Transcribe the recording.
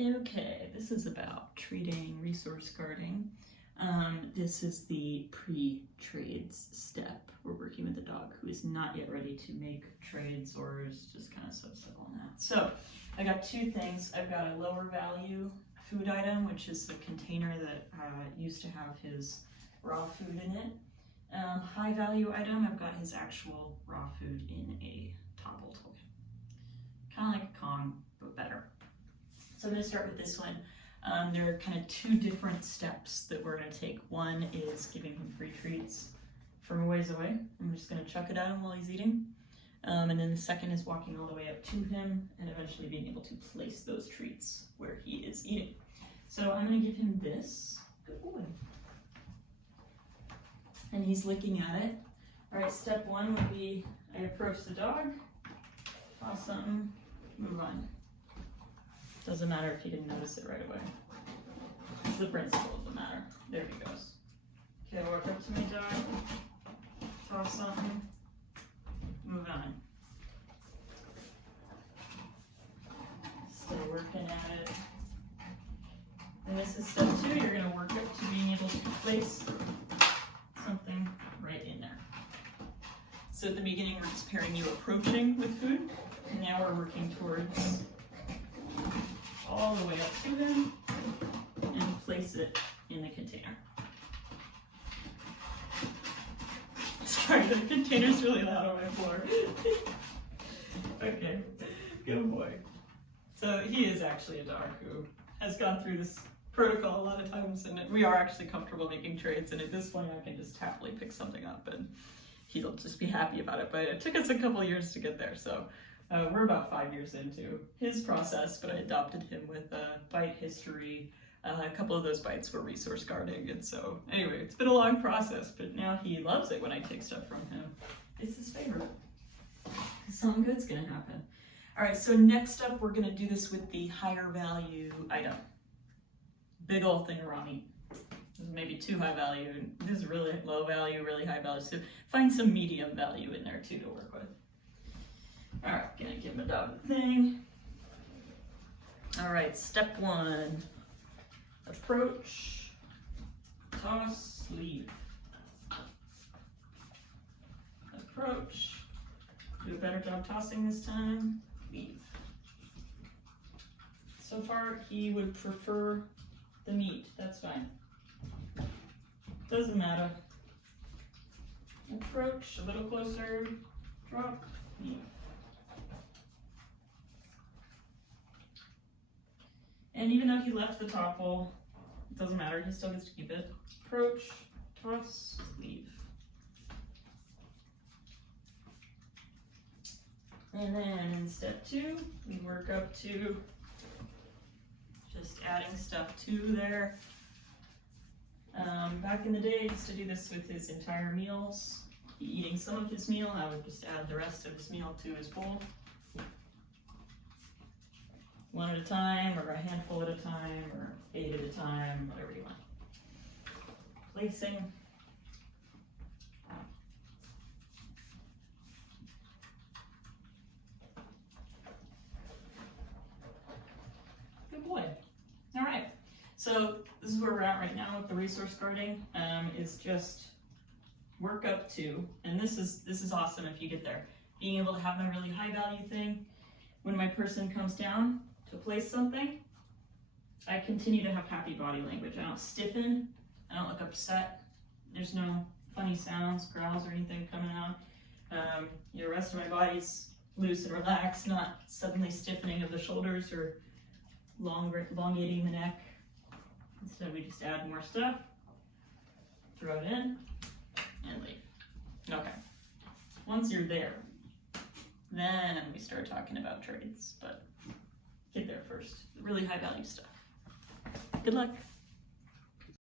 Okay, this is about treating resource guarding. This is the pre-trades step. We're working with a dog who is not yet ready to make trades or is just kind of so-so on that. So I got two things. I've got a lower value food item, which is the container that used to have his raw food in it. High value item, I've got his actual raw food in a topple toy. Kind of like a Kong, but better. So I'm going to start with this one. There are kind of two different steps that we're going to take. One is giving him free treats from a ways away. I'm just going to chuck it at him while he's eating. And then the second is walking all the way up to him and eventually being able to place those treats where he is eating. So I'm going to give him this. Good boy. And he's licking at it. All right, step one would be I approach the dog, toss something, move on. Doesn't matter if he didn't notice it right away. It's the principle of the matter. There he goes. Okay, walk up to me, dog. Toss something. Move on. Still working at it. And this is step two. You're going to work up to being able to place something right in there. So at the beginning, we're just pairing you approaching with food. And now we're working towards all the way up to them and place it in the container. Sorry, the container's really loud on my floor. Okay, good boy. So he is actually a dog who has gone through this protocol a lot of times, and we are actually comfortable making trades, and at this point I can just happily pick something up and he'll just be happy about it. But it took us a couple years to get there, so we're about 5 years into his process, but I adopted him with a bite history. A couple of those bites were resource guarding, and so anyway, it's been a long process, but now he loves it when I take stuff from him. It's his favorite. Something good's gonna happen. All right, so next up, we're gonna do this with the higher value item. Big old thing of raw meat. This is maybe too high value, and this is really low value, really high value, so find some medium value in there too to work with. All right, gonna give him a dog thing. All right, step one. Approach, toss, leave. Approach, do a better job tossing this time, leave. So far, he would prefer the meat, that's fine. Doesn't matter. Approach, a little closer, drop, leave. And even though he left the topple, it doesn't matter, he still gets to keep it. Approach, toss, leave. And then in step two, we work up to just adding stuff to there. Back in the day, I used to do this with his entire meals. Eating some of his meal, I would just add the rest of his meal to his bowl. One at a time, or a handful at a time, or 8 at a time, whatever you want. Placing. Good boy. All right, so this is where we're at right now with the resource guarding, is just work up to, and this is awesome if you get there, being able to have a really high value thing. When my person comes down to place something, I continue to have happy body language. I don't stiffen, I don't look upset, there's no funny sounds, growls or anything coming out. The rest of my body's loose and relaxed, not suddenly stiffening of the shoulders or elongating the neck. Instead we just add more stuff, throw it in, and leave. Okay, once you're there, then we start talking about trades, but get there first. Really high value stuff. Good luck.